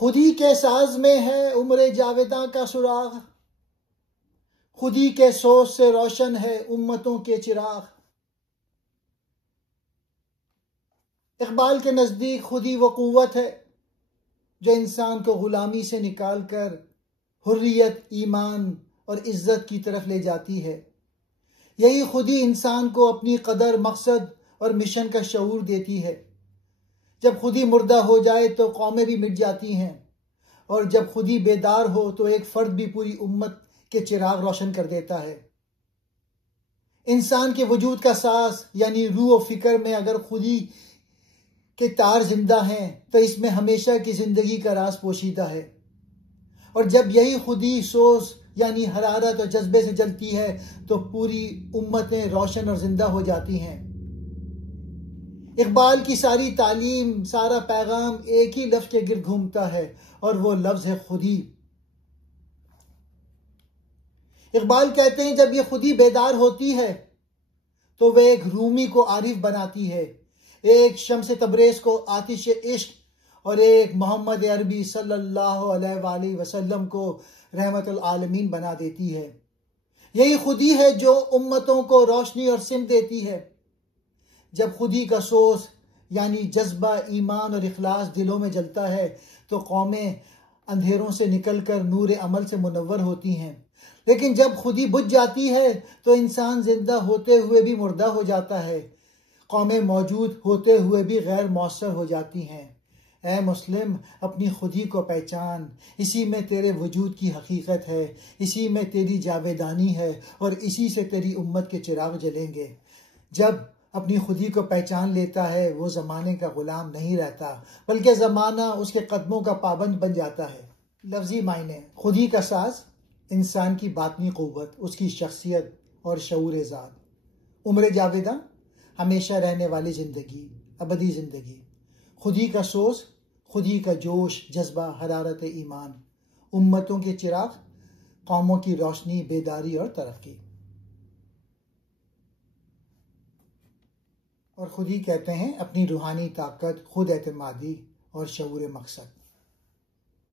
खुदी के साज में है उम्र जावेदा का सुराग, खुदी के सोच से रोशन है उम्मतों के चिराग। इकबाल के नज़दीक खुदी वो क़ुव्वत है जो इंसान को ग़ुलामी से निकाल कर हुर्रियत, ईमान और इज़्ज़त की तरफ ले जाती है। यही खुदी इंसान को अपनी कदर, मकसद और मिशन का शऊर देती है। जब खुदी मुर्दा हो जाए तो कौमें भी मिट जाती हैं, और जब खुदी बेदार हो तो एक फ़र्द भी पूरी उम्मत के चिराग रोशन कर देता है। इंसान के वजूद का सास यानी रूह और फिक्र में अगर खुदी के तार जिंदा हैं तो इसमें हमेशा की जिंदगी का राज पोशीदा है। और जब यही खुदी सोच यानी हरारत और जज्बे से जलती है तो पूरी उम्मतें रोशन और जिंदा हो जाती हैं। इकबाल की सारी तालीम, सारा पैगाम एक ही लफ्ज के गिर्द घूमता है और वो लफ्ज है खुदी। इकबाल कहते हैं जब ये खुदी बेदार होती है तो वह एक रूमी को आरिफ बनाती है, एक शम्स तबरेज को आतिश इश्क और एक मोहम्मद अरबी सल्लल्लाहु अलैहि वसल्लम को रहमतुल आलमीन बना देती है। यही खुदी है जो उम्मतों को रोशनी और सिमत देती है। जब खुदी का सोच यानी जज्बा, ईमान और इखलास दिलों में जलता है तो कौमें अंधेरों से निकलकर नूर अमल से मुनव्वर होती हैं। लेकिन जब खुदी बुझ जाती है तो इंसान जिंदा होते हुए भी मुर्दा हो जाता है, कौमें मौजूद होते हुए भी गैर मौसर हो जाती हैं। ऐ मुस्लिम, अपनी खुदी को पहचान, इसी में तेरे वजूद की हकीकत है, इसी में तेरी जावेदानी है और इसी से तेरी उम्मत के चिराग जलेंगे। जब अपनी खुदी को पहचान लेता है वो ज़माने का ग़ुलाम नहीं रहता, बल्कि ज़माना उसके कदमों का पाबंद बन जाता है। लफ्ज़ी मायने, खुदी का साज इंसान की बातनी क़ुव्वत, उसकी शख्सियत और शऊर ज़ात। उम्र जावेदा, हमेशा रहने वाली ज़िंदगी, अबदी ज़िंदगी। खुदी का सोच, खुदी का जोश, जज्बा, हरारत ईमान। उम्मतों के चिराग, कौमों की रोशनी, बेदारी और तरक्की। और खुदी कहते हैं अपनी रूहानी ताकत, खुद एतमादी और शऊर मकसद।